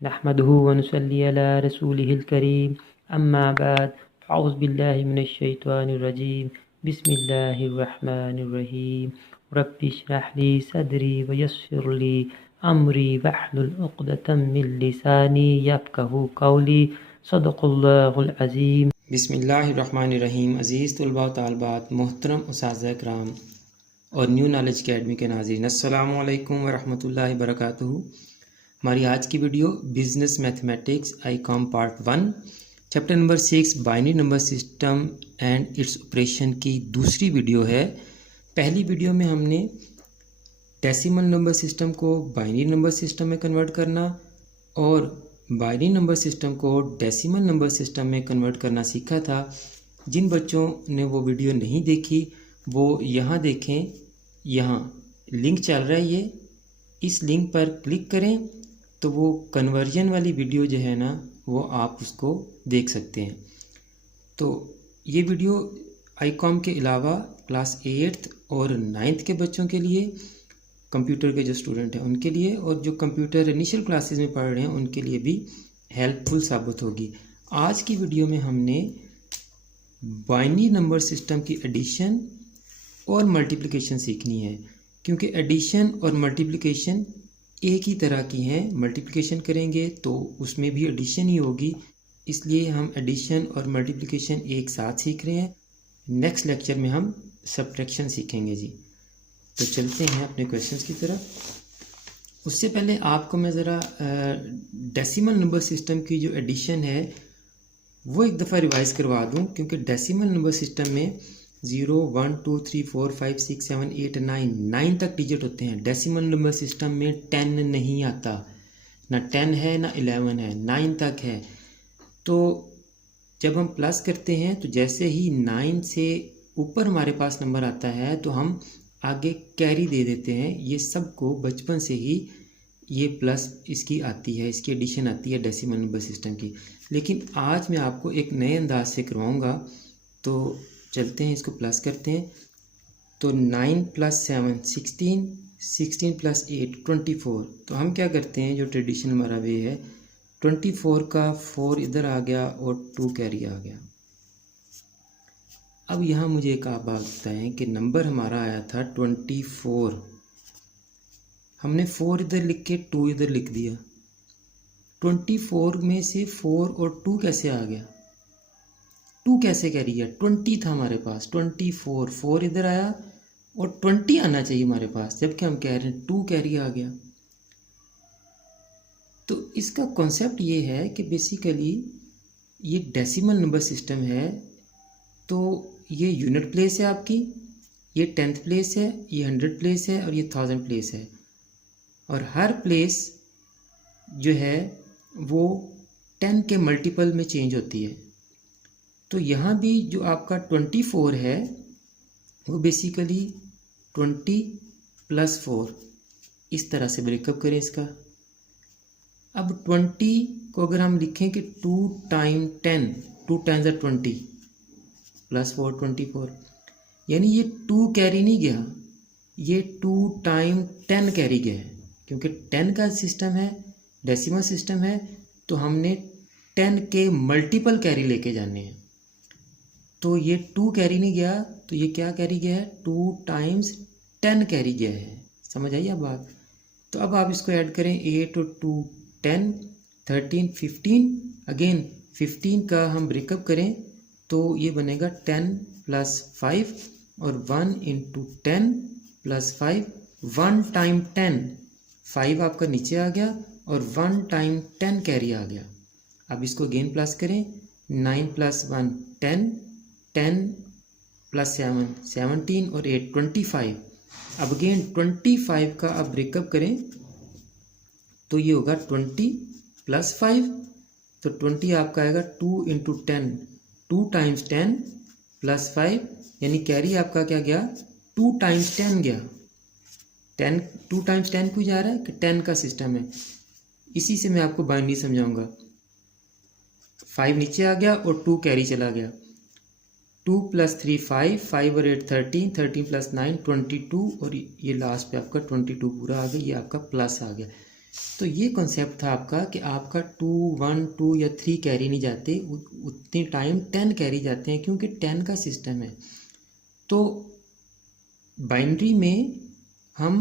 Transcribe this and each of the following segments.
नहमदुहु व नुसल्ली अला रसूलिहिल करीम अम्मा बाद अऊज़ु बिल्लाहि मिनश शैतानिर रजीम बिस्मिल्लाहिर रहमानिर रहीम रब्बि इश्रह ली सदरी व यस्सिर ली अमरी वहलुल उक़दतम मिन लिसानी यफ़क़हू क़ौली सदक़ल्लाहुल अज़ीम। बिस्मिल्लाहिर्रहमानिर्रहीम। अज़ीज़ तलबा व तालिबात, मोहतरम उस्ताज़ कराम और न्यू नॉलेज अकेडमी के नाज़रीन, अस्सलामु अलैकुम व रहमतुल्लाहि व बरकातुहू। हमारी आज की video business mathematics Icom part 1 chapter number 6 binary number system and its operation की दूसरी वीडियो है। पहली वीडियो में हमने डेसिमल नंबर सिस्टम को बाइनरी नंबर सिस्टम में कन्वर्ट करना और बाइनरी नंबर सिस्टम को डेसिमल नंबर सिस्टम में कन्वर्ट करना सीखा था। जिन बच्चों ने वो वीडियो नहीं देखी वो यहाँ देखें, यहाँ लिंक चल रहा है, ये इस लिंक पर क्लिक करें तो वो कन्वर्जन वाली वीडियो जो है ना वो आप उसको देख सकते हैं। तो ये वीडियो आईकॉम के अलावा क्लास 8th और 9th के बच्चों के लिए, कंप्यूटर के जो स्टूडेंट हैं उनके लिए, और जो कंप्यूटर इनिशियल क्लासेस में पढ़ रहे हैं उनके लिए भी हेल्पफुल साबित होगी। आज की वीडियो में हमने बाइनरी नंबर सिस्टम की एडिशन और मल्टीप्लिकेशन सीखनी है, क्योंकि एडिशन और मल्टीप्लिकेशन एक ही तरह की हैं। मल्टीप्लिकेशन करेंगे तो उसमें भी एडिशन ही होगी, इसलिए हम एडिशन और मल्टीप्लिकेशन एक साथ सीख रहे हैं। नेक्स्ट लेक्चर में हम सब्ट्रैक्शन सीखेंगे जी। तो चलते हैं अपने क्वेश्चंस की तरफ। उससे पहले आपको मैं ज़रा डेसिमल नंबर सिस्टम की जो एडिशन है वो एक दफ़ा रिवाइज़ करवा दूं, क्योंकि डेसिमल नंबर सिस्टम में 0 1 2 3 4 5 6 7 8 9 तक डिजिट होते हैं। डेसिमल नंबर सिस्टम में 10 नहीं आता, ना 10 है ना 11 है, 9 तक है। तो जब हम प्लस करते हैं तो जैसे ही 9 से ऊपर हमारे पास नंबर आता है तो हम आगे कैरी दे देते हैं। ये सबको बचपन से ही ये प्लस इसकी आती है, इसकी एडिशन आती है डेसिमल नंबर सिस्टम की। लेकिन आज मैं आपको एक नए अंदाज से करवाऊंगा। तो चलते हैं, इसको प्लस करते हैं। तो 9 + 7 16, 16 + 8 24। तो हम क्या करते हैं, जो ट्रेडिशन हमारा वे है, 24 का 4 इधर आ गया और 2 कैरी आ गया। अब यहाँ मुझे एक आप बात बताएं कि नंबर हमारा आया था 24, हमने 4 इधर लिख के 2 इधर लिख दिया। 24 में से 4 और 2 कैसे आ गया, 2 कैसे कैरी गया? 20 था हमारे पास, 24 4 इधर आया और 20 आना चाहिए हमारे पास, जबकि हम कह रहे हैं 2 कैरी आ गया। तो इसका कॉन्सेप्ट ये है कि बेसिकली ये डेसिमल नंबर सिस्टम है, तो ये यूनिट प्लेस है आपकी, ये 10th प्लेस है, ये 100 प्लेस है और ये 1000 प्लेस है। और हर प्लेस जो है वो 10 के मल्टीपल में चेंज होती है। तो यहाँ भी जो आपका 24 है वो बेसिकली 20 + 4, इस तरह से ब्रेकअप करें इसका। अब 20 को अगर हम लिखें कि 2 × 10, 2 × 20 + 4 24, यानी ये 2 कैरी नहीं गया, ये 2 × 10 कैरी गया है। क्योंकि 10 का सिस्टम है, डेसिमल सिस्टम है, तो हमने 10 के मल्टीपल कैरी लेके जाने हैं। तो ये 2 कैरी नहीं गया, तो ये क्या कैरी गया है, 2 × 10 कैरी गया है। समझ आई अब बात? तो अब आप इसको ऐड करें, 8 और 2 10, 13 15, अगेन 15 का हम ब्रेकअप करें तो ये बनेगा 10 + 5 और 1 × 10 + 5, 1 × 10, 5 आपका नीचे आ गया और 1 × 10 कैरी आ गया। अब इसको अगेन प्लस करें, 9 + 1 10, 10 + 7 17 और 8 25। अब अगेन 25 का आप ब्रेकअप करें तो ये होगा 20 + 5, तो 20 आपका आएगा 2 × 10, 2 × 10 + 5, यानी कैरी आपका क्या गया, 2 × 10 गया। 2 × 10 क्यों जा रहा है कि 10 का सिस्टम है। इसी से मैं आपको बाइनरी समझाऊंगा। 5 नीचे आ गया और 2 कैरी चला गया। 2 + 3 5, 5 और 8 13, 13 + 9 22 और ये लास्ट पे आपका 22 पूरा आ गया, ये आपका प्लस आ गया। तो ये कॉन्सेप्ट था आपका कि आपका 2, 1, 2 या 3 कैरी नहीं जाते, उतनी टाइम 10 कैरी जाते हैं, क्योंकि 10 का सिस्टम है। तो बाइनरी में हम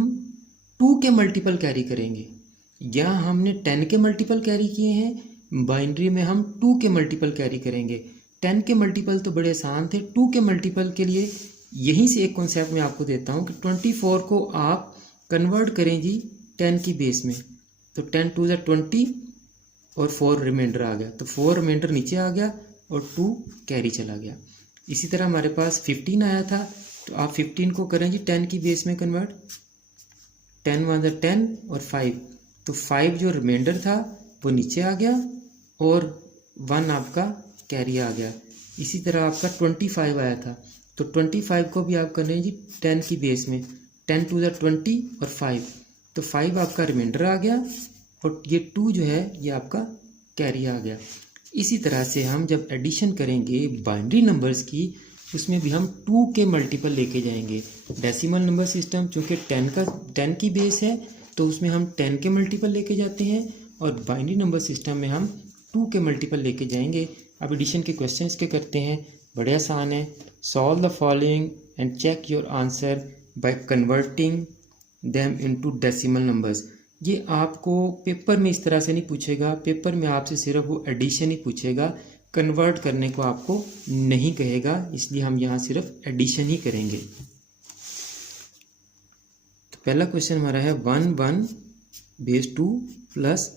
2 के मल्टीपल कैरी करेंगे। यहाँ हमने 10 के मल्टीपल कैरी किए हैं, बाइनरी में हम 2 के मल्टीपल कैरी करेंगे। 10 के मल्टीपल तो बड़े आसान थे, 2 के मल्टीपल के लिए यहीं से एक कॉन्सेप्ट मैं आपको देता हूँ कि 24 को आप कन्वर्ट करें जी 10 की बेस में। तो 10 2 ज़ा 20 और 4 रिमाइंडर आ गया, तो 4 रिमाइंडर नीचे आ गया और 2 कैरी चला गया। इसी तरह हमारे पास 15 आया था, तो आप 15 को करें जी 10 की बेस में कन्वर्ट। 10 1 ज़ा 10 और 5, तो 5 जो रिमाइंडर था वो नीचे आ गया और 1 आपका कैरी आ गया। इसी तरह आपका 25 आया था, तो 25 को भी आप कर रहे हैं जी 10 की बेस में। 10 2 ज़ा 20 और 5, तो 5 आपका रिमाइंडर आ गया और ये 2 जो है ये आपका कैरी आ गया। इसी तरह से हम जब एडिशन करेंगे बाइनरी नंबर्स की, उसमें भी हम 2 के मल्टीपल लेके जाएंगे। डेसिमल नंबर सिस्टम चूँकि 10 की बेस है, तो उसमें हम 10 के मल्टीपल लेके जाते हैं, और बाइनरी नंबर सिस्टम में हम 2 के मल्टीपल लेके जाएंगे। अब एडिशन के क्वेश्चंस के करते हैं, बड़े आसान है। Solve the following and check your answer by converting them into decimal numbers. ये आपको पेपर में इस तरह से नहीं पूछेगा, पेपर में आपसे सिर्फ वो एडिशन ही पूछेगा, कन्वर्ट करने को आपको नहीं कहेगा, इसलिए हम यहाँ सिर्फ एडिशन ही करेंगे। तो पहला क्वेश्चन हमारा है 1 1 बेस 2 प्लस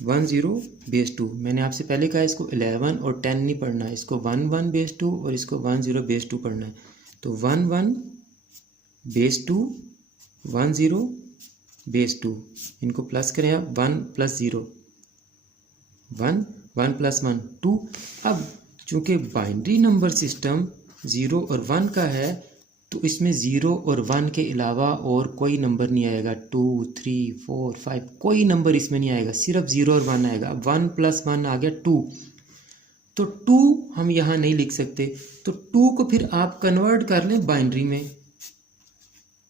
1 0 बेस 2। मैंने आपसे पहले कहा इसको 11 और 10 नहीं पढ़ना है, इसको 1 1 बेस 2 और इसको 1 0 बेस 2 पढ़ना है। तो 1 1 बेस 2 1 0 बेस 2, इनको प्लस करें आप, 1 प्लस 0 1, 1 प्लस 1 2। अब चूँकि बाइनरी नंबर सिस्टम 0 और 1 का है, तो इसमें 0 और 1 के अलावा और कोई नंबर नहीं आएगा। 2 3 4 5 कोई नंबर इसमें नहीं आएगा, सिर्फ 0 और 1 आएगा। अब 1 प्लस 1 आ गया 2, तो 2 हम यहाँ नहीं लिख सकते, तो 2 को फिर आप कन्वर्ट कर लें बाइनरी में।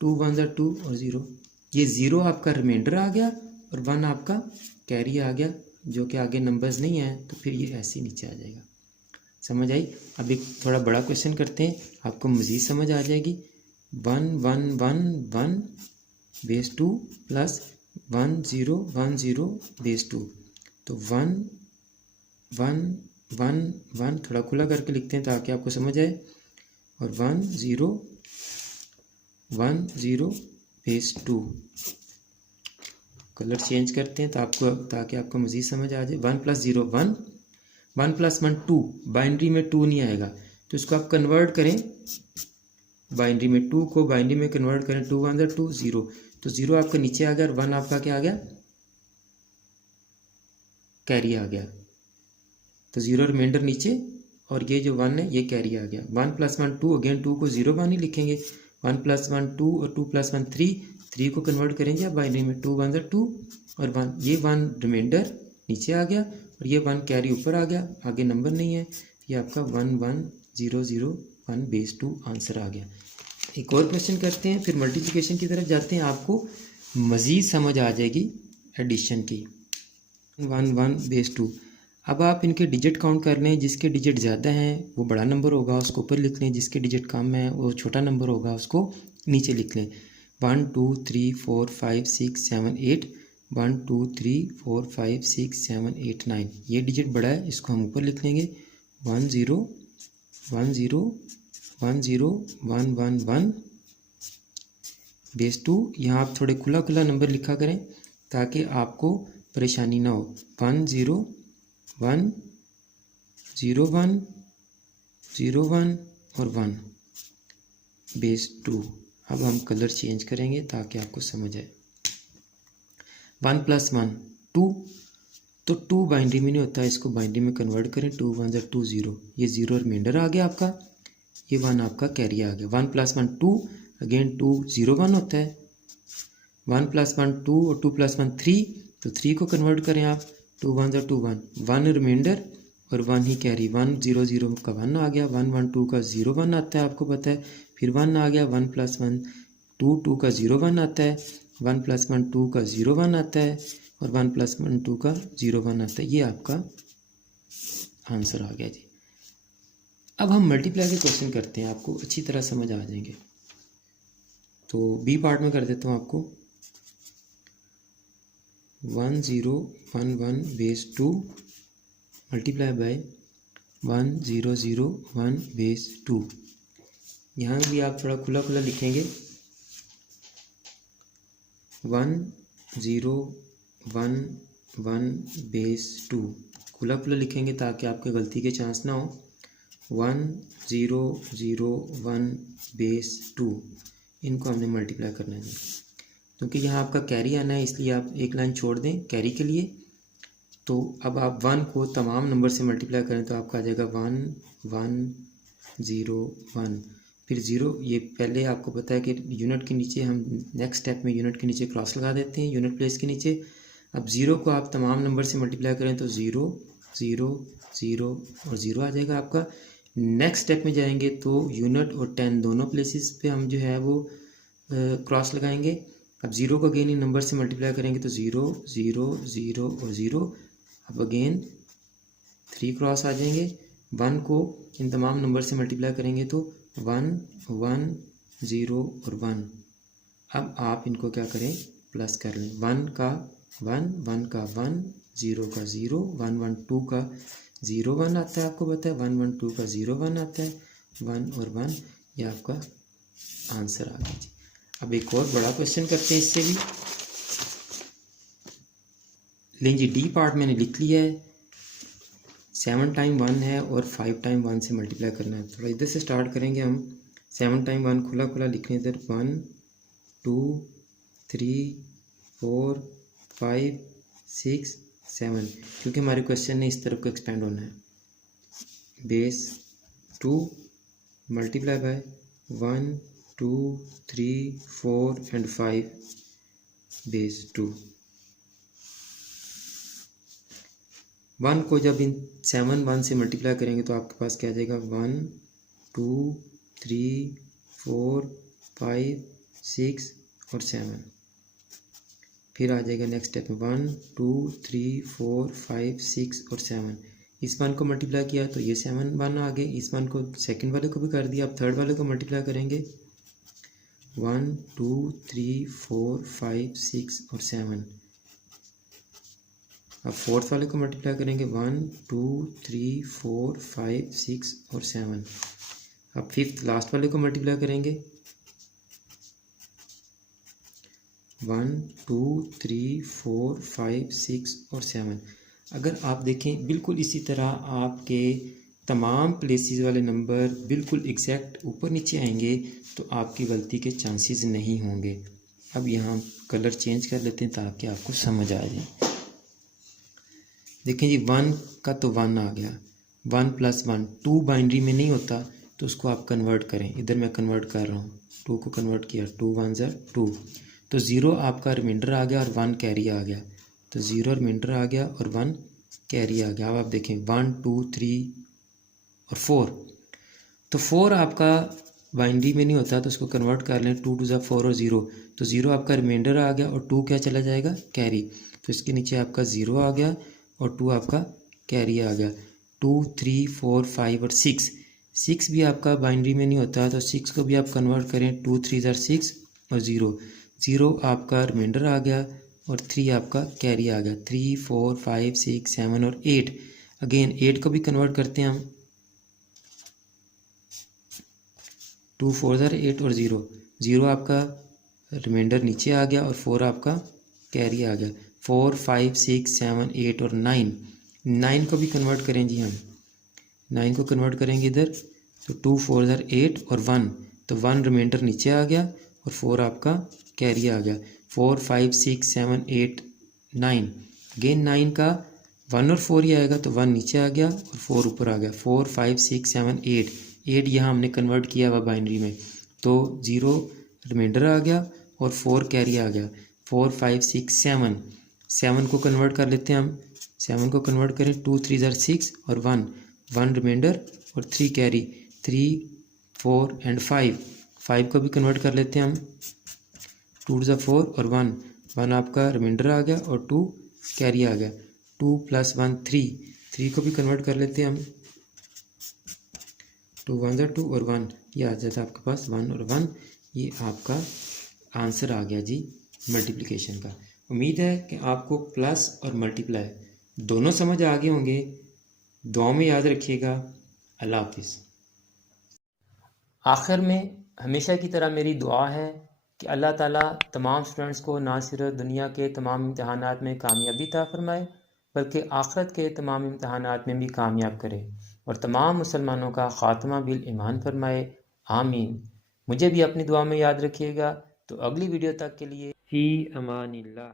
2 1 ज़ा 2 और 0, ये 0 आपका रिमाइंडर आ गया और 1 आपका कैरी आ गया, जो कि आगे नंबर्स नहीं आए, तो फिर ये ऐसे ही नीचे आ जाएगा। समझ आई? अब एक थोड़ा बड़ा क्वेश्चन करते हैं, आपको मज़ीद समझ आ जाएगी। 1 1 1 1 बेस 2 प्लस 1 0 1 0 बेस 2। तो 1 1 1 1 थोड़ा खुला करके लिखते हैं ताकि आपको समझ आए, और 1 0 1 0 बेस 2। कलर चेंज करते हैं ताकि आपको मज़ीद समझ आ जाए। 1 प्लस 0 1, 1 प्लस 1 2, बाइनरी में 2 नहीं आएगा, तो इसको आप कन्वर्ट करें बाइनरी में। 2 को बाइनरी में कन्वर्ट करें, 2 1 ज़ा 2 0, तो 0 आपका नीचे आ गया और 1 आपका क्या आ गया, कैरी आ गया। तो 0 रिमाइंडर नीचे और ये जो 1 है ये कैरी आ गया। 1 प्लस 1 2, अगेन 2 को 0 1 ही लिखेंगे। 1 प्लस 1 2 और 2 प्लस 1 3, 3 को कन्वर्ट करेंगे आप बाइनरी में। 2 1 ज़ा 2 और 1, ये 1 रिमाइंडर नीचे आ गया और ये 1 कैरी ऊपर आ गया, आगे नंबर नहीं है, ये आपका 1 1 0 0 1 बेस 2 आंसर आ गया। एक और क्वेश्चन करते हैं, फिर मल्टीप्लिकेशन की तरफ जाते हैं, आपको मज़ीद समझ आ जाएगी एडिशन की। 1 1 बेस 2। अब आप इनके डिजिट काउंट कर लें, जिसके डिजिट ज़्यादा हैं वो बड़ा नंबर होगा, उसको ऊपर लिख लें, जिसके डिजिट कम है वो छोटा नंबर होगा, उसको नीचे लिख लें। 1 2 3 4 5 6 7 8, 1 2 3 4 5 6 7 8 9, ये डिजिट बड़ा है, इसको हम ऊपर लिख लेंगे। 1 0 1 0 1 0 1 1 1 बेस 2। यहाँ आप थोड़े खुला खुला नंबर लिखा करें ताकि आपको परेशानी ना हो। 1 0 1 0 1 0 1 और 1 बेस 2। अब हम कलर चेंज करेंगे ताकि आपको समझ आए। 1 प्लस 1 2, तो 2 बाइनरी में नहीं होता, इसको बाइनरी में कन्वर्ट करें। 2 1 ज़ा 2 0, ये 0 रिमाइंडर आ गया आपका, ये 1 आपका कैरी आ गया। 1 प्लस 1 2, अगेन 2 0 1 होता है। 1 प्लस 1 2 और 2 प्लस 1 3, तो 3 को कन्वर्ट करें आप। 2 1 ज़ा 2 1, 1 रिमाइंडर और 1 ही कैरी। 1 0 0 का 1 आ गया, 1 1 2 का 0 1 आता है, आपको पता है। फिर 1 आ गया, 1 प्लस 1 2 2 का 0 1 आता है, 1 प्लस 1 2 का 0 1 आता है, और 1 + 1 2 का 0 1 आता है। ये आपका आंसर आ गया जी। अब हम मल्टीप्लाई के क्वेश्चन करते हैं, आपको अच्छी तरह समझ आ जाएंगे। तो बी पार्ट में कर देता हूँ आपको। 1011 बेस 2 मल्टीप्लाई बाय 1001 बेस 2। यहाँ भी आप थोड़ा खुला खुला लिखेंगे। 1011 बेस 2 खुला खुला लिखेंगे ताकि आपके गलती के चांस ना हो। 1001 बेस 2 इनको हमने मल्टीप्लाई करना है, क्योंकि यहाँ आपका कैरी आना है इसलिए आप एक लाइन छोड़ दें कैरी के लिए। तो अब आप 1 को तमाम नंबर से मल्टीप्लाई करें तो आपका आ जाएगा 1101, फिर 0। ये पहले आपको पता है कि यूनिट के नीचे हम नेक्स्ट स्टेप में यूनिट के नीचे क्रॉस लगा देते हैं, यूनिट प्लेस के नीचे। अब 0 को आप तमाम नंबर से मल्टीप्लाई करें तो 0 0 0 और 0 आ जाएगा आपका। नेक्स्ट स्टेप में जाएंगे तो यूनिट और 10 दोनों प्लेसेस पे हम जो है वो क्रॉस लगाएंगे। अब 0 को अगेन इन नंबर से मल्टीप्लाई करेंगे तो 0 0 0 और 0। अब अगेन 3 क्रॉस आ जाएंगे। 1 को इन तमाम नंबर से मल्टीप्लाई करेंगे तो 1 1 0 और 1। अब आप इनको क्या करें, प्लस कर लें। 1 का 1 1 का 1 0 का 0 1 1 2 का 0 1 आता है, आपको पता है 1 1 2 का 0 1 आता है, 1 और 1। ये आपका आंसर आ गया जी। अब एक और बड़ा क्वेश्चन करते हैं इससे भी। लेकिन जी डी पार्ट मैंने लिख लिया है। 7 टाइम 1 है और 5 टाइम 1 से मल्टीप्लाई करना है। थोड़ा इधर से स्टार्ट करेंगे हम। 7 टाइम 1 खुला खुला लिखने इधर 1 2 3 4 5 6 7, क्योंकि हमारे क्वेश्चन ने इस तरफ को एक्सपेंड होना है। Base 2 multiply by 1 2 3 4 and 5 base 2। 1 को जब इन 7 1 से मल्टीप्लाई करेंगे तो आपके पास क्या आ जाएगा 1 2 3 4 5 6 और 7। फिर आ जाएगा नेक्स्ट स्टेप में 1 2 3 4 5 6 और 7। इस 1 को मल्टीप्लाई किया तो ये 7 1 आ गए। इस 1 को सेकंड वाले को भी कर दिया। अब थर्ड वाले को मल्टीप्लाई करेंगे 1 2 3 4 5 6 और 7। अब फोर्थ वाले को मल्टीप्लाई करेंगे 1 2 3 4 5 6 और 7। अब फिफ्थ लास्ट वाले को मल्टीप्लाई करेंगे 1 2 3 4 5 6 और 7। अगर आप देखें बिल्कुल इसी तरह आपके तमाम प्लेसेस वाले नंबर बिल्कुल एग्जैक्ट ऊपर नीचे आएंगे तो आपकी गलती के चांसेस नहीं होंगे। अब यहाँ कलर चेंज कर लेते हैं ताकि आपको समझ आ जाए। देखें जी 1 का तो 1 आ गया, 1 + 1 2 बाइनरी में नहीं होता तो उसको आप कन्वर्ट करें। इधर मैं कन्वर्ट कर रहा हूँ, 2 को कन्वर्ट किया, 2 1 ज़ा 2 तो 0 आपका रिमाइंडर आ गया और 1 कैरी आ गया। तो 0 रिमाइंडर आ गया और 1 कैरी आ गया। अब आप देखें 1 2 3 और 4, तो 4 आपका बाइनरी में नहीं होता तो उसको कन्वर्ट कर लें। 2 2 ज़ा 4 और 0, तो 0 आपका रिमाइंडर आ गया और 2 क्या चला जाएगा, कैरी। तो इसके नीचे आपका 0 आ गया और 2 आपका कैरी आ गया। 2 3 4 5 और 6 भी आपका बाइनरी में नहीं होता तो 6 को भी आप कन्वर्ट करें। 2 3 ज़ा 6 और 0 आपका रिमाइंडर आ गया और 3 आपका कैरी आ गया। 3 4 5 6 7 और 8। अगेन 8 को भी कन्वर्ट करते हैं हम। 2 4 ज़ा 8 और 0 आपका रिमाइंडर नीचे आ गया और 4 आपका कैरी आ गया। 4 5 6 7 8 और 9 को भी कन्वर्ट करें जी हम। 9 को कन्वर्ट करेंगे इधर तो 2 4 ज़ा 8 और 1, तो 1 रिमाइंडर नीचे आ गया और 4 आपका कैरी आ गया। 4 5 6 7 8 9, अगेन 9 का 1 और 4 ही आएगा तो 1 नीचे आ गया और 4 ऊपर आ गया। 4 5 6 7 8 यहाँ हमने कन्वर्ट किया हुआ बाइनरी में तो 0 रिमाइंडर आ गया और 4 कैरी आ गया। 4 5 6 7 को कन्वर्ट कर लेते हैं हम। 7 को कन्वर्ट करें 2 3 ज़ा 6 और 1 रिमाइंडर और 3 कैरी। 3 4 एंड 5 को भी कन्वर्ट कर लेते हैं हम। 2 ज़ा 4 और 1 आपका रिमाइंडर आ गया और 2 कैरी आ गया। 2 + 1 3, 3 को भी कन्वर्ट कर लेते हैं हम। 2 1 ज़ा 2 और 1, ये आ जाता है आपके पास 1 और 1। ये आपका आंसर आ गया जी मल्टीप्लिकेशन का। उम्मीद है कि आपको प्लस और मल्टीप्लाई दोनों समझ आ गए होंगे। दुआओं में याद रखिएगा। अल्लाह हाफिज़। आखिर में हमेशा की तरह मेरी दुआ है कि अल्लाह ताला तमाम स्टूडेंट्स को ना सिर्फ दुनिया के तमाम इम्तहानात में कामयाबी अता फरमाए, बल्कि आखिरत के तमाम इम्तहानात में भी कामयाब करे और तमाम मुसलमानों का ख़ात्मा बिल ईमान फरमाए। आमीन। मुझे भी अपनी दुआ में याद रखिएगा। तो अगली वीडियो तक के लिए फ़ी अमानिल्लाह।